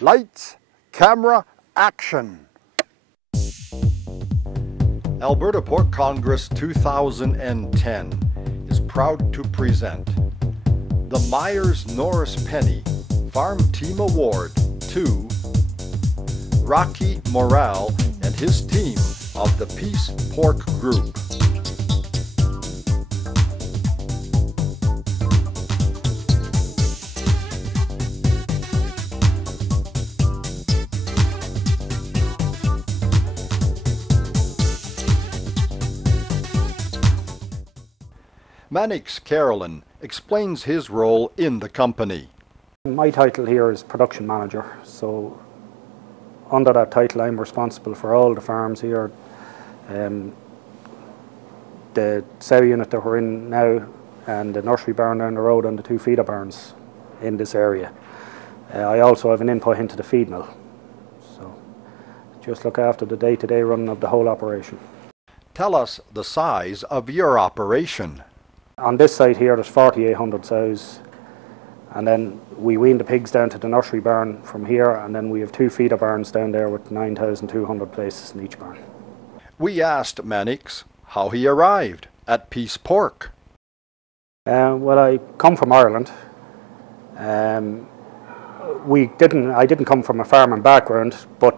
Lights, camera, action. Alberta Pork Congress 2010 is proud to present the Myers Norris Penny Farm Team Award to Rocky Morale and his team of the Peace Pork Group. Mannix Carolyn explains his role in the company. My title here is production manager, so under that title I'm responsible for all the farms here. The sow unit that we're in now and the nursery barn down the road and the 2 feeder barns in this area. I also have an input into the feed mill, so just look after the day-to-day running of the whole operation. Tell us the size of your operation. On this site here there's 4,800 sows, and then we wean the pigs down to the nursery barn from here, and then we have 2 feeder barns down there with 9,200 places in each barn. We asked Mannix how he arrived at Peace Pork. Well, I come from Ireland. I didn't come from a farming background, but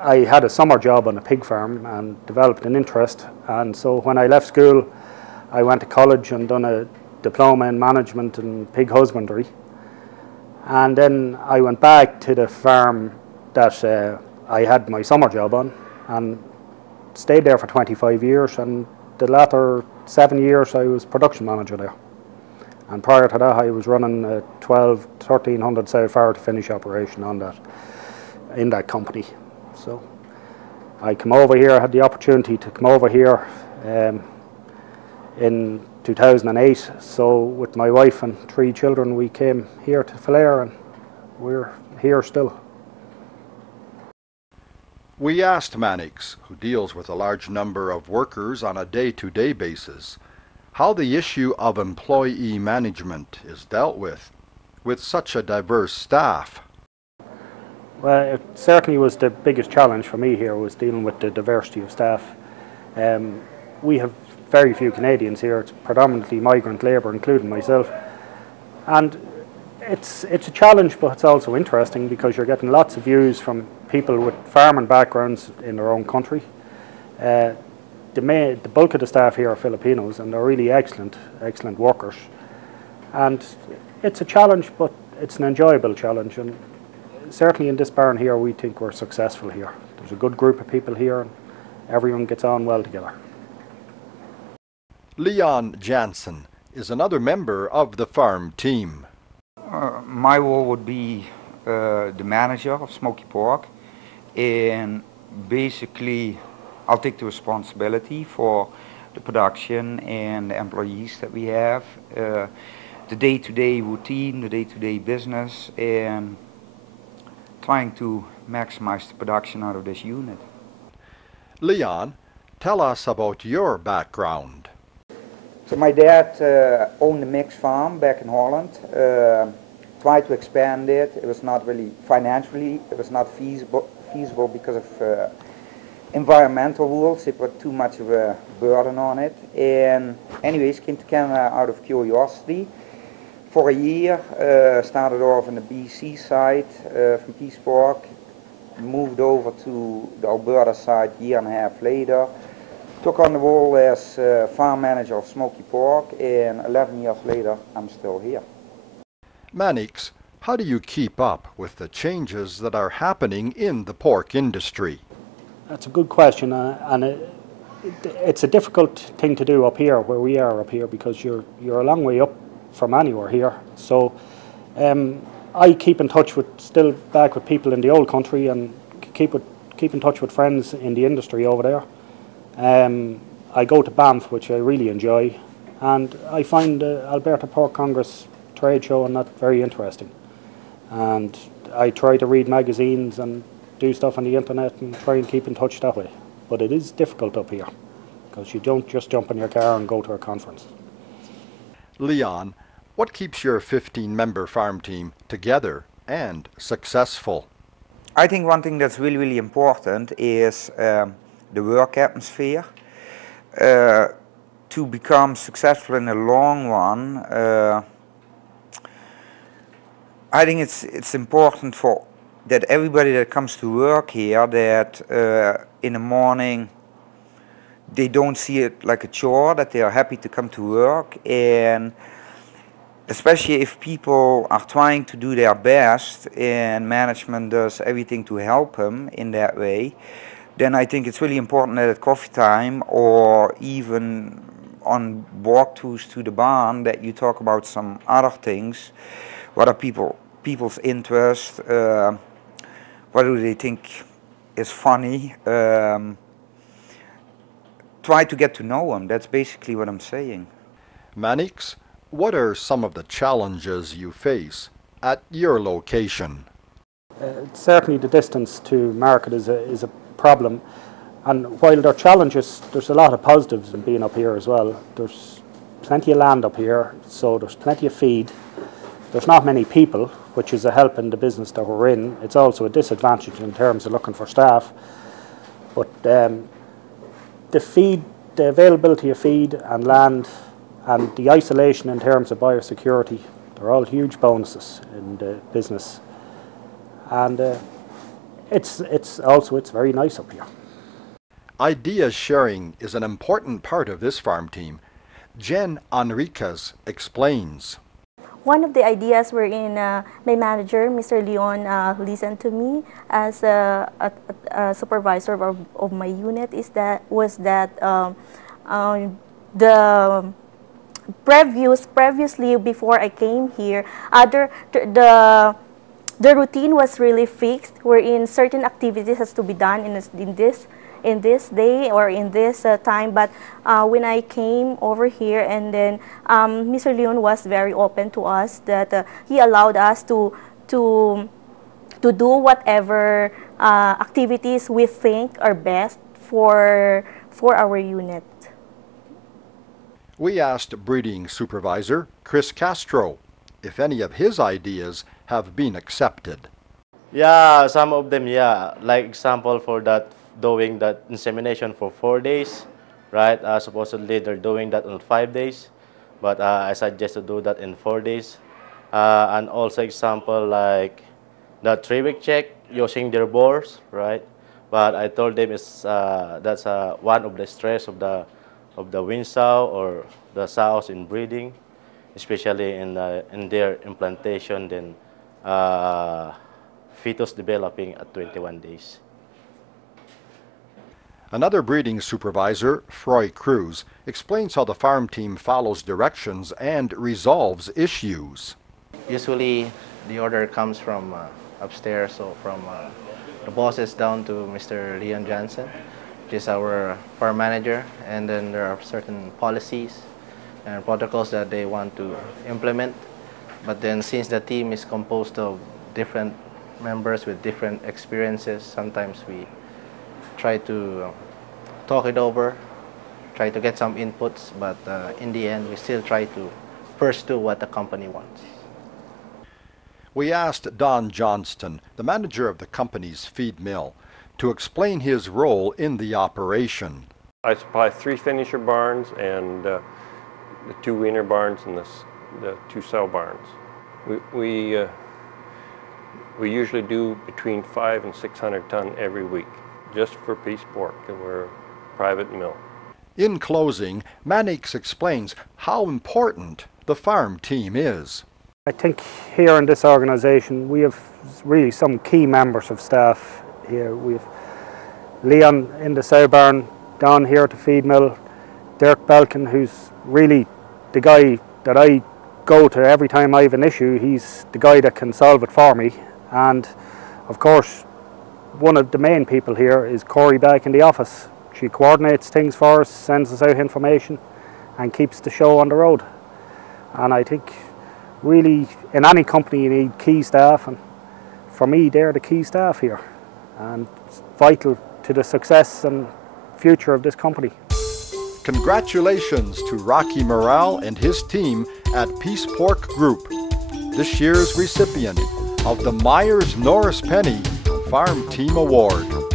I had a summer job on a pig farm and developed an interest, and so when I left school I went to college and done a diploma in management and pig husbandry, and then I went back to the farm that I had my summer job on and stayed there for 25 years, and the latter 7 years I was production manager there, and prior to that I was running a 1,300 sow farm to finish operation on that, in that company. So I came over here, I had the opportunity to come over here in 2008, so with my wife and 3 children we came here to Falher, and we're here still. We asked Mannix, who deals with a large number of workers on a day-to-day basis, how the issue of employee management is dealt with such a diverse staff. Well, it certainly was the biggest challenge for me here, was dealing with the diversity of staff. We have very few Canadians here. It's predominantly migrant labour, including myself, and it's a challenge, but it's also interesting because you're getting lots of views from people with farming backgrounds in their own country. The bulk of the staff here are Filipinos, and they're really excellent workers, and it's a challenge, but it's an enjoyable challenge, and certainly in this barn here we think we're successful here. There's a good group of people here and everyone gets on well together. Leon Jansen is another member of the farm team. My role would be the manager of Smoky Pork, and basically I'll take the responsibility for the production and the employees that we have, the day-to-day routine, the day-to-day business, and trying to maximize the production out of this unit. Leon, tell us about your background. So my dad owned a mixed farm back in Holland, tried to expand it. It was not really financially, it was not feasible because of environmental rules. It put too much of a burden on it. And anyways, came to Canada out of curiosity. For a year, started off on the BC side from Peace Pork, moved over to the Alberta side a year and a half later, took on the role as farm manager of Smoky Pork, and 11 years later I'm still here. Mannix, how do you keep up with the changes that are happening in the pork industry? That's a good question, and it's a difficult thing to do up here, where we are up here, because you're a long way up from anywhere here. So I keep in touch with, still back with people in the old country, and keep in touch with friends in the industry over there. I go to Banff, which I really enjoy, and I find the Alberta Pork Congress trade show and that very interesting. And I try to read magazines and do stuff on the internet and try and keep in touch that way. But it is difficult up here, because you don't just jump in your car and go to a conference. Leon, what keeps your 15-member farm team together and successful? I think one thing that's really, really important is the work atmosphere. To become successful in the long run, I think it's important for that everybody that comes to work here, that in the morning they don't see it like a chore, that they are happy to come to work, and especially if people are trying to do their best and management does everything to help them in that way, then I think it's really important that at coffee time or even on walkthroughs to the barn that you talk about some other things. What are people's interests? What do they think is funny? Try to get to know them. That's basically what I'm saying. Mannix, what are some of the challenges you face at your location? Certainly the distance to market is a problem, and while there are challenges, there's a lot of positives in being up here as well. There's plenty of land up here, so there's plenty of feed. There's not many people, which is a help in the business that we're in. It's also a disadvantage in terms of looking for staff. But the availability of feed and land and the isolation in terms of biosecurity, they're all huge bonuses in the business. And it's very nice up here. Idea sharing is an important part of this farm team. Jen Enriquez explains. One of the ideas wherein my manager, Mr. Leon, listened to me as a supervisor of my unit was that the previously before I came here, the routine was really fixed, wherein certain activities has to be done in this day or in this time. But when I came over here, and then Mr. Leon was very open to us, that he allowed us to do whatever activities we think are best for our unit. We asked breeding supervisor Chris Castro if any of his ideas have been accepted. Yeah, some of them, yeah. Like example for that, doing that insemination for 4 days, right? Supposedly they're doing that on 5 days, but I suggest to do that in 4 days. And also example like the 3-week check using their bores, right? But I told them that's one of the stress of the wind sow or the sows in breeding, especially in their implantation, then fetus developing at 21 days. Another breeding supervisor, Froy Cruz, explains how the farm team follows directions and resolves issues. Usually the order comes from upstairs, so from the bosses down to Mr. Leon Johnson, which is our farm manager, and then there are certain policies and protocols that they want to implement. But then since the team is composed of different members with different experiences, sometimes we try to talk it over, try to get some inputs, but in the end we still try to first do what the company wants. We asked Don Johnston, the manager of the company's feed mill, to explain his role in the operation. I supply 3 finisher barns and the 2 weaner barns and the 2 sow barns. We usually do between 500 and 600 ton every week, just for piece pork, and we're a private mill. In closing, Mannix explains how important the farm team is. I think here in this organisation we have really some key members of staff here. We have Leon in the sow barn, Don here at the feed mill, Dirk Belkin, who's really the guy that I go to every time I have an issue. He's the guy that can solve it for me. And of course, one of the main people here is Corey back in the office. She coordinates things for us, sends us out information, and keeps the show on the road. And I think really in any company you need key staff, and for me they're the key staff here, and it's vital to the success and future of this company. Congratulations to Rocky Morale and his team at Peace Pork Group, this year's recipient of the Myers Norris Penny Farm Team Award.